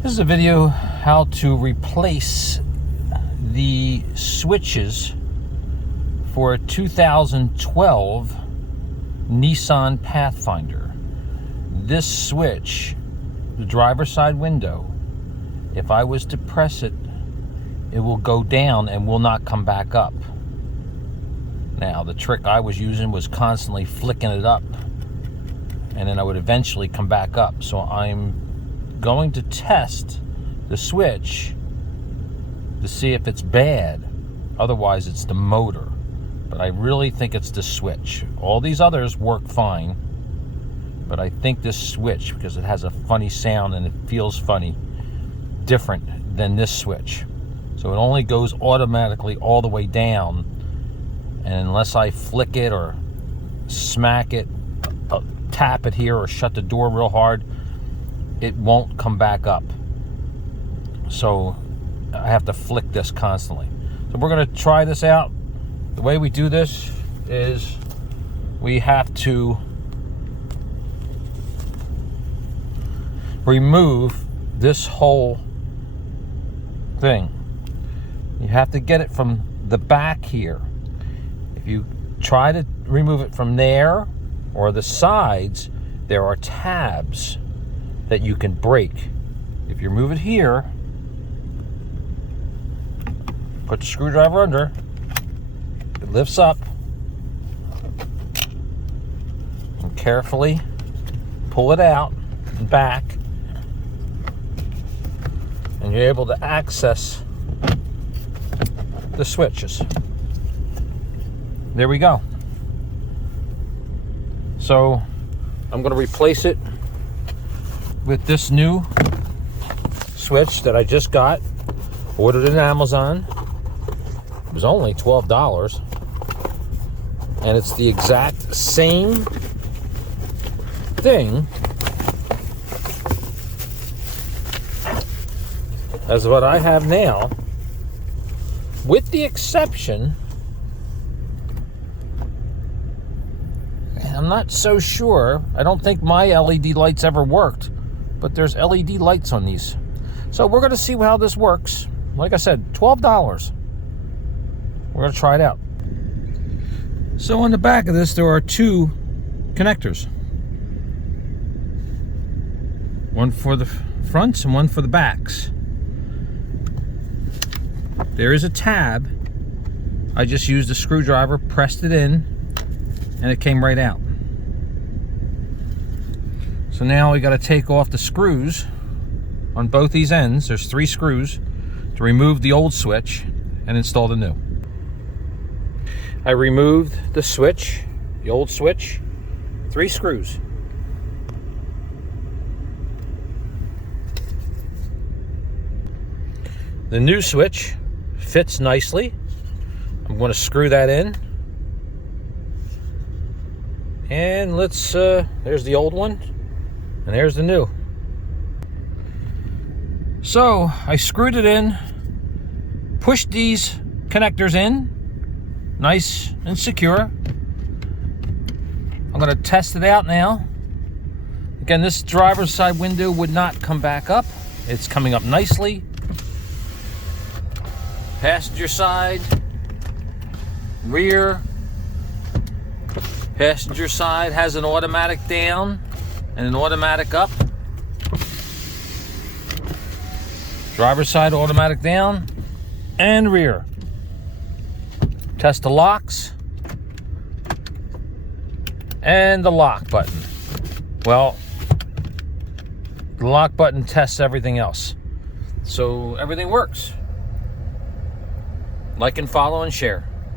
This is a video how to replace the switches for a 2012 Nissan Pathfinder. This switch, the driver's side window, if I was to press it, it will go down and will not come back up. Now, the trick I was using was constantly flicking it up, and then I would eventually come back up. So I'm going to test the switch to see if it's bad. Otherwise, it's the motor. But I really think it's the switch. All these others work fine, but I think this switch, because it has a funny sound and it feels funny, different than this switch. So it only goes automatically all the way down, and unless I flick it or smack it, tap it here or shut the door real hard, it won't come back up. So I have to flick this constantly. So we're going to try this out. The way we do this is we have to remove this whole thing. You have to get it from the back here. If you try to remove it from there or the sides, there are tabs that you can break. If you remove it here, put the screwdriver under, it lifts up, and carefully pull it out and back, and you're able to access the switches. There we go. So I'm going to replace it with this new switch that I just got, ordered in Amazon. It was only $12, and it's the exact same thing as what I have now, with the exception, I'm not so sure, I don't think my LED lights ever worked, but there's LED lights on these. So we're going to see how this works. Like I said, $12. We're going to try it out. So on the back of this, there are two connectors. One for the fronts and one for the backs. There is a tab. I just used a screwdriver, pressed it in, and it came right out. So now we got to take off the screws on both these ends. There's 3 screws to remove the old switch and install the new. I removed the switch, the old switch, 3 screws. The new switch fits nicely. I'm going to screw that in. And let's, there's the old one, and there's the new. So I screwed it in, pushed these connectors in, nice and secure. I'm going to test it out now. Again, this driver's side window would not come back up. It's coming up nicely. Passenger side, rear. Passenger side has an automatic down and an automatic up. Driver's side automatic down and rear. Test the locks and the lock button. Well, the lock button tests everything else. So everything works. Like and follow and share.